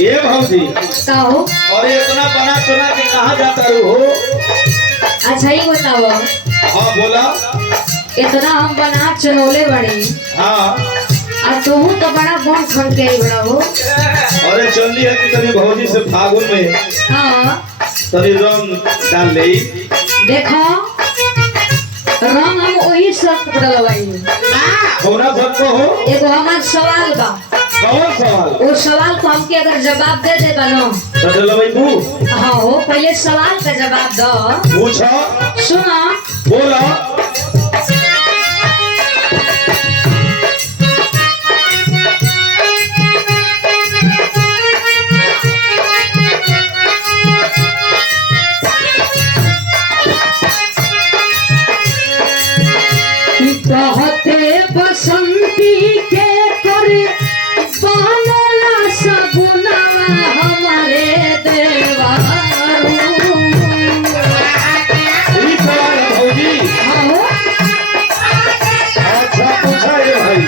ये भौजी का हो? और इतना बना चुना के कहाँ जाता हो? अच्छा ही बताओ। हाँ बोला। इतना हम बना चुनौले बड़ी हाँ और तू तो बड़ा बन खन के आई बड़ा हो। अरे चलनी है कि तनी भौजी से फागुन में हाँ तनी रंग डाल ले। देखो रंग हम वही शर्त पर लगाई। होना सबको हो। एगो हमार सवाल बा। कौन सवाल? वो सवाल को हमके अगर जवाब दे दे बनो तो चलबै बू। हाँ हो पहले सवाल का जवाब दो। पूछो। सुनो बोला। कहते बसंती के करे बानला सगुनवा हमारे देवारू। यही सवाल है भौजी। हाँ हो? अच्छा पूछा ये भाई।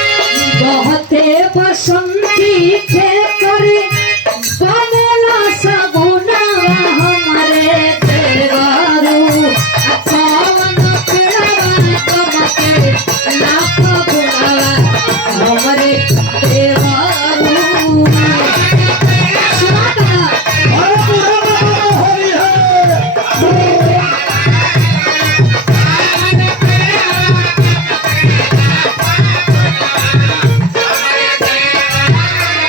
कहते बसंती के करे बानला सगुनवा हमारे देवारू। कौन पिड़वा कमके ना फगुनवा हमारे देवारू। सुना था? अरे पूरा होली है।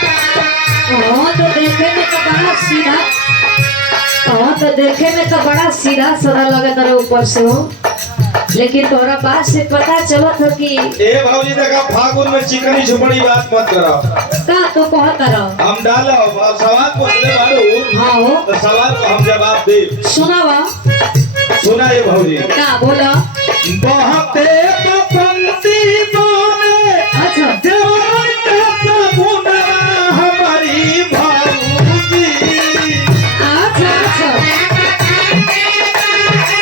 हाँ तो देखे में तो बड़ा सीधा। हाँ तो देखे में तो बड़ा सीधा साधा लगे तेरे ऊपर से हो, लेकिन तोरा बात से पता चला था कि ए भौजी देखा फागुन में चिकनी झुपड़ी बात मत करो। का तो कहता रहो। हम डालो अब सवाल पूछने वालों। हाँ हो तो सवाल को हम जवाब दे। सुनावा। सुना ये भौजी। का बोला? बहते बसंती बोले अच्छा जवान का बुनवा हमारी भौजी। अच्छा अच्छा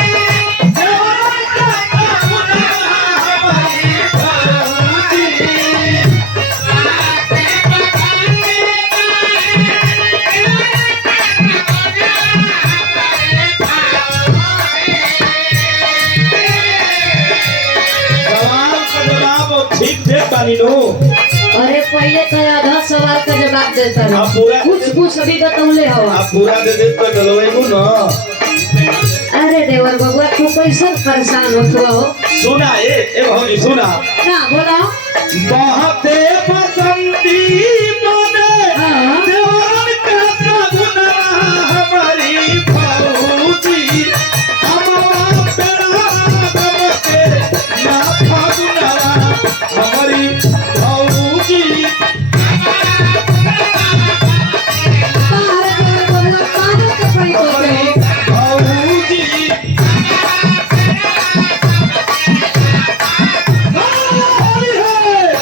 जवान का बुनवा हमारी भौजी। सवाल का जवाब ठीक दे पानी लो। अरे पहले तो आधा सवाल का जवाब देता हाँ, रहो। पूरा- कुछ कुछ अभी बतौले हो। आप पूरा दे दे तो डलवाइबू ना। अरे देवर बबुआ तू कैसे परेशान हो? सुना ए भौजी सुना। का बोला? बहते बसंती बोले हाँ जवान का बुनवा हमारी भौजी। अमवा पेड़ा दबके ना फागुनवा हमारी भौजी। बाहर देवर बबुआ कानों के पड़ी होते हो। भौजी। होली है।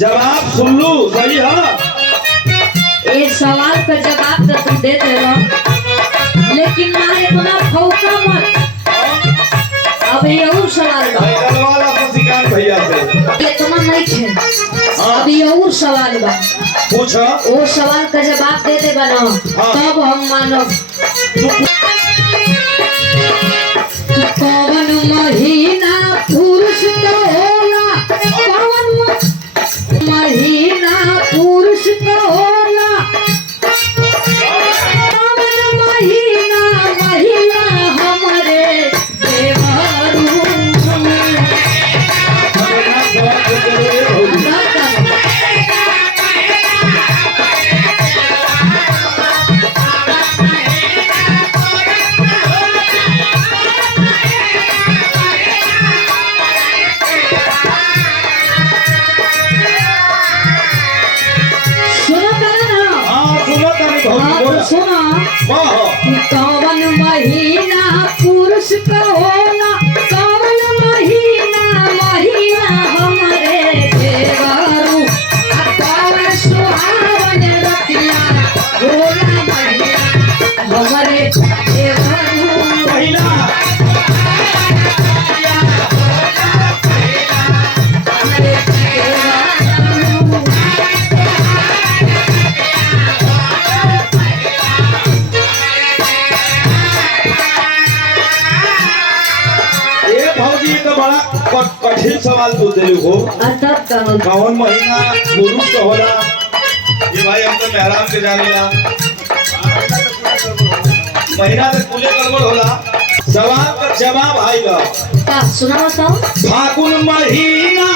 जवाब सुन लू सही है। ये सवाल का जवाब तो तुम दे दे रहो, लेकिन ना इतना फौका मत। अब ये और सवाल बा। पैदल वाला तो शिकार भैया से इतना नहीं थे। अब ये और सवाल बा। पूछो। वो सवाल का जवाब दे दे बना हाँ। तब हम मानो। कौन महीना पुरुष को होला? कौन महीना पुरुष को होला? कौन महीना महिला हमारे देवरू। सुना कौन महीना पुरुष को होला? कौन बड़ा कठिन सवाल तू दे हो। तब कहल कौन महीना मुरुष का होला? ये भाई हम तो मेहराम के जानेला। महीना से कुले गड़बड़ होला। सवाल का जवाब आएगा। का सुनाओ तो। फागुन महीना